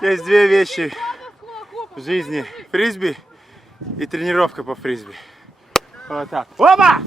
Есть две вещи в жизни: фрисби и тренировка по фрисби. Вот так. Оба!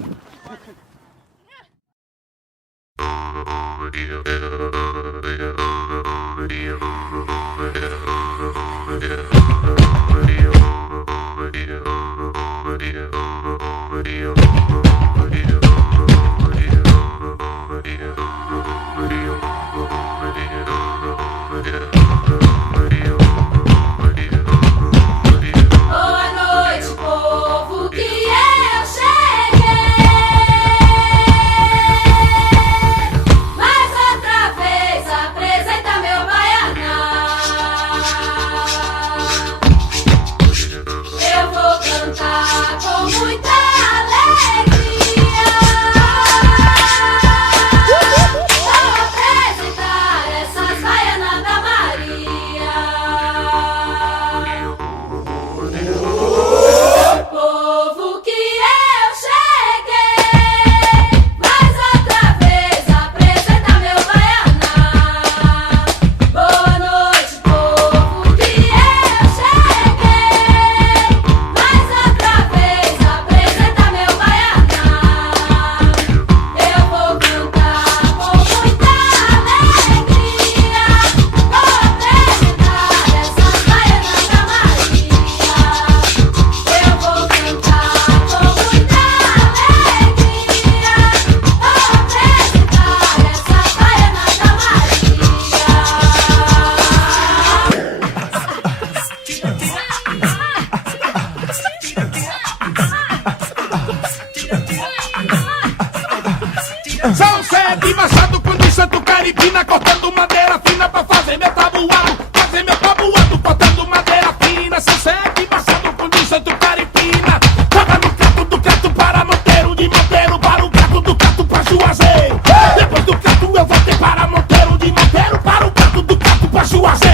São Sete Machado, quando Santo Caripina, cortando madeira fina pra fazer meu tabuado, cortando madeira fina. São Sete Machado, quando Santo Caripina, joga no cato do cato para Monteiro, de Monteiro para o cato do cato pra Juazeiro. Depois do cato eu voltei para Monteiro, de Monteiro para o cato do cato pra Juazeiro.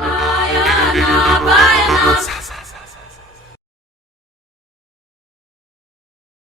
Baiana, baiana.